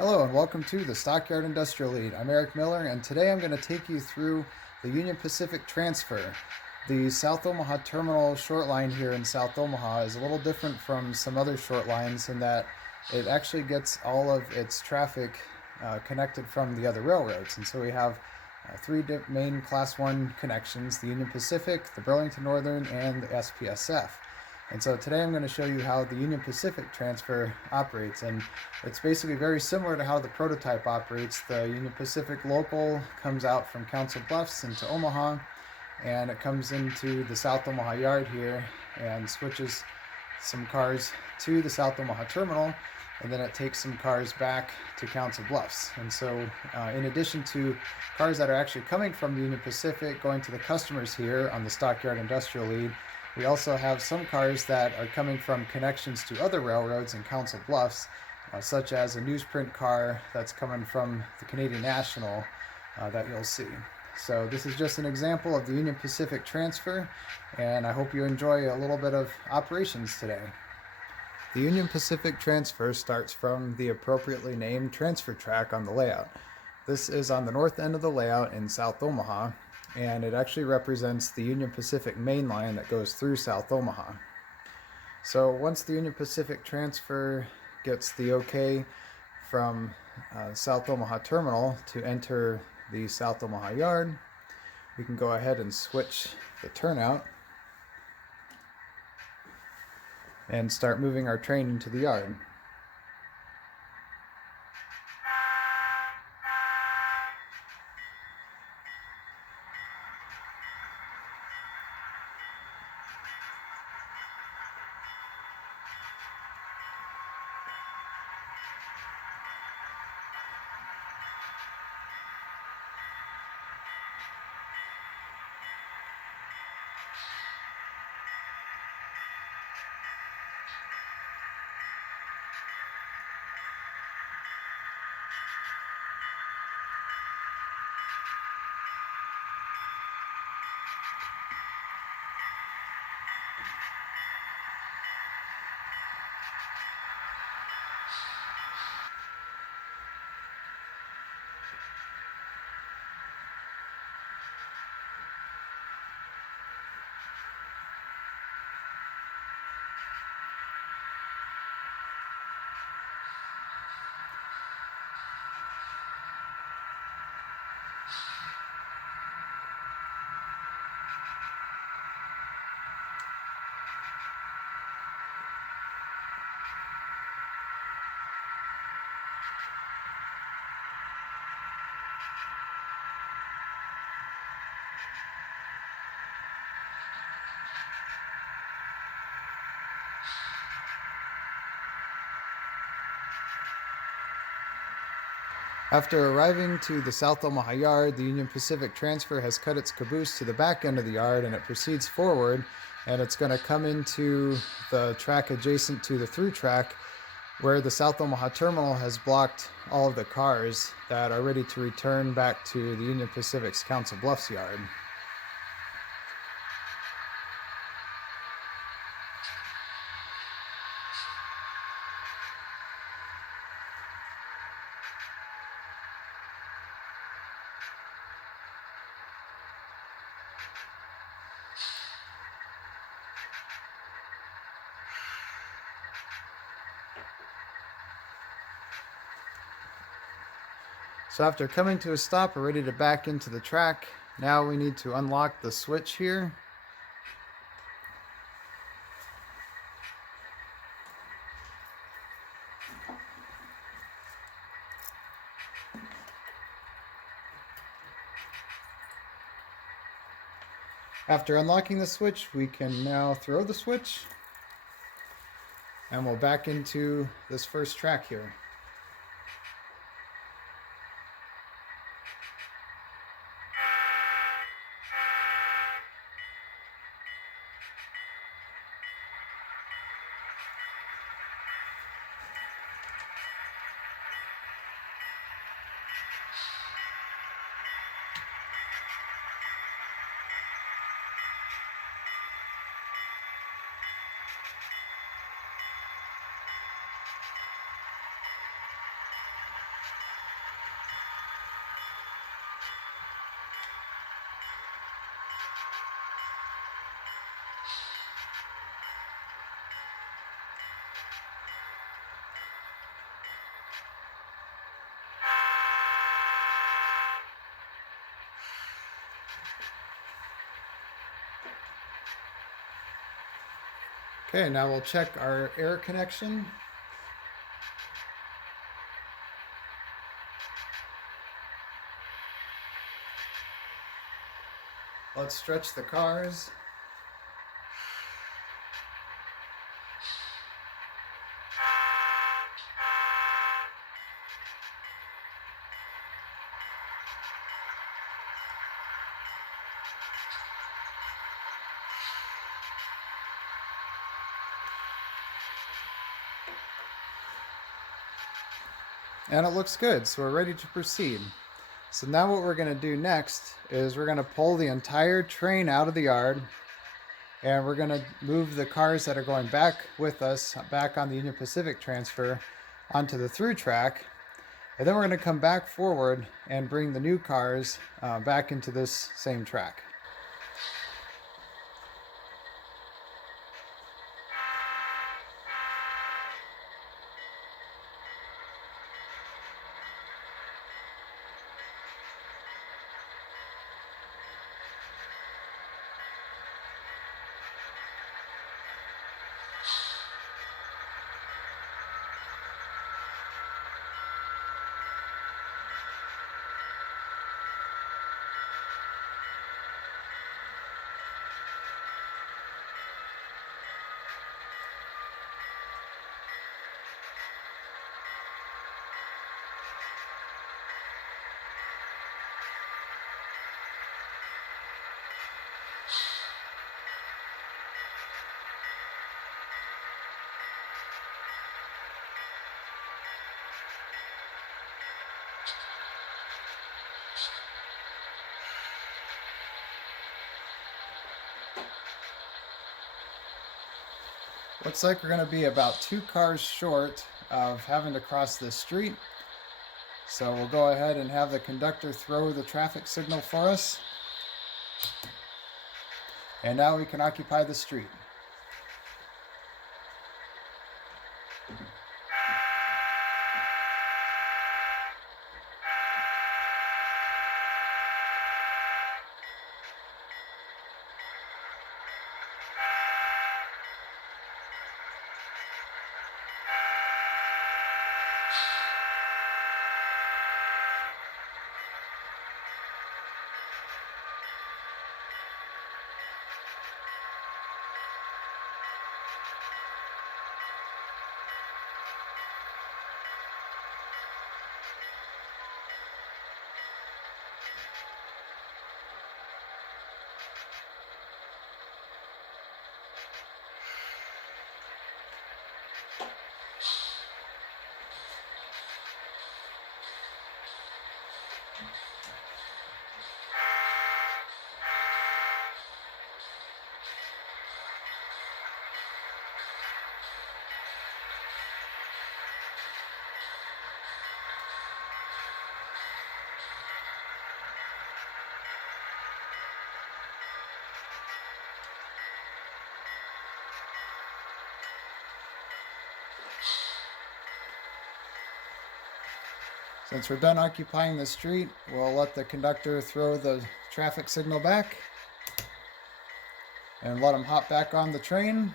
Hello and welcome to the Stockyard Industrial Lead. I'm Eric Miller, and today I'm going to take you through the Union Pacific transfer. The South Omaha Terminal short line here in South Omaha is a little different from some other short lines in that it actually gets all of its traffic connected from the other railroads. And so we have three main Class 1 connections: the Union Pacific, the Burlington Northern, and the SPSF. And so today I'm going to show you how the Union Pacific transfer operates, and it's basically very similar to how the prototype operates. The Union Pacific local comes out from Council Bluffs into Omaha, and it comes into the South Omaha Yard here and switches some cars to the South Omaha Terminal, and then it takes some cars back to Council Bluffs. And so in addition to cars that are actually coming from the Union Pacific going to the customers here on the Stockyard Industrial Lead, we also have some cars that are coming from connections to other railroads in Council Bluffs, such as a newsprint car that's coming from the Canadian National that you'll see. So this is just an example of the Union Pacific transfer, and I hope you enjoy a little bit of operations today. The Union Pacific transfer starts from the appropriately named transfer track on the layout. This is on the north end of the layout in South Omaha, and it actually represents the Union Pacific main line that goes through South Omaha. So once the Union Pacific transfer gets the okay from South Omaha Terminal to enter the South Omaha Yard, we can go ahead and switch the turnout and start moving our train into the yard. After arriving to the South Omaha Yard, the Union Pacific transfer has cut its caboose to the back end of the yard, and it proceeds forward, and it's going to come into the track adjacent to the through track where the South Omaha Terminal has blocked all of the cars that are ready to return back to the Union Pacific's Council Bluffs yard. So after coming to a stop, we're ready to back into the track. Now we need to unlock the switch here. After unlocking the switch, we can now throw the switch, and we'll back into this first track here. Okay, now we'll check our air connection. Let's stretch the cars. And it looks good, so we're ready to proceed. So now what we're going to do next is we're going to pull the entire train out of the yard, and we're going to move the cars that are going back with us back on the Union Pacific transfer onto the through track. And then we're going to come back forward and bring the new cars back into this same track. Looks like we're going to be about 2 cars short of having to cross this street. So we'll go ahead and have the conductor throw the traffic signal for us. And now we can occupy the street. Since we're done occupying the street, we'll let the conductor throw the traffic signal back and let them hop back on the train.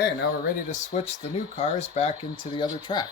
Okay, now we're ready to switch the new cars back into the other track.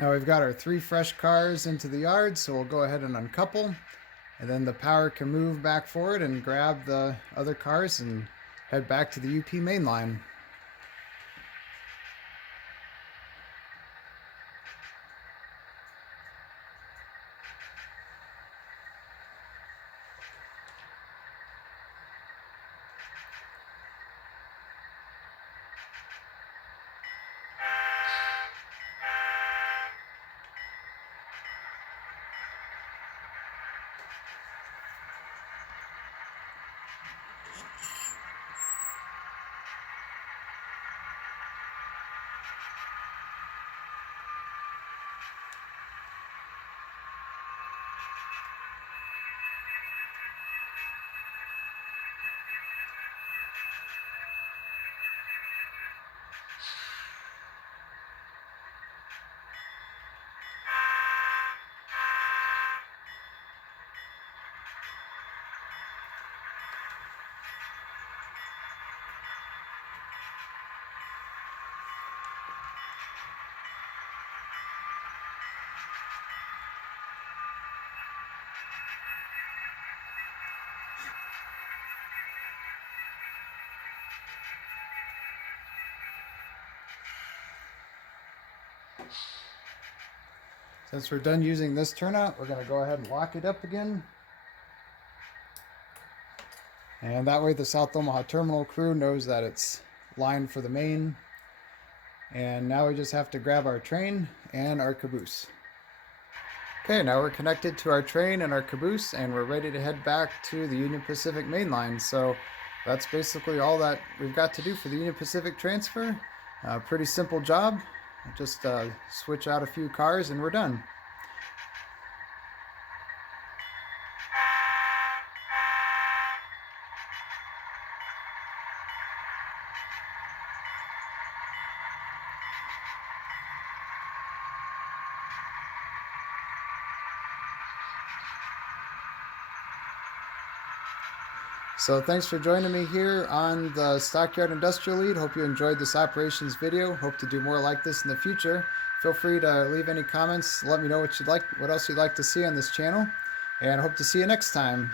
Now we've got our 3 fresh cars into the yard, so we'll go ahead and uncouple, and then the power can move back forward and grab the other cars and head back to the UP main line. Since we're done using this turnout, we're going to go ahead and lock it up again. And that way the South Omaha Terminal crew knows that it's lined for the main. And now we just have to grab our train and our caboose. Okay, now we're connected to our train and our caboose, and we're ready to head back to the Union Pacific main line. So that's basically all that we've got to do for the Union Pacific transfer. Pretty simple job. Just switch out a few cars and we're done. So thanks for joining me here on the Stockyard Industrial Lead. Hope you enjoyed this operations video. Hope to do more like this in the future. Feel free to leave any comments. Let me know what else you'd like to see on this channel. And hope to see you next time.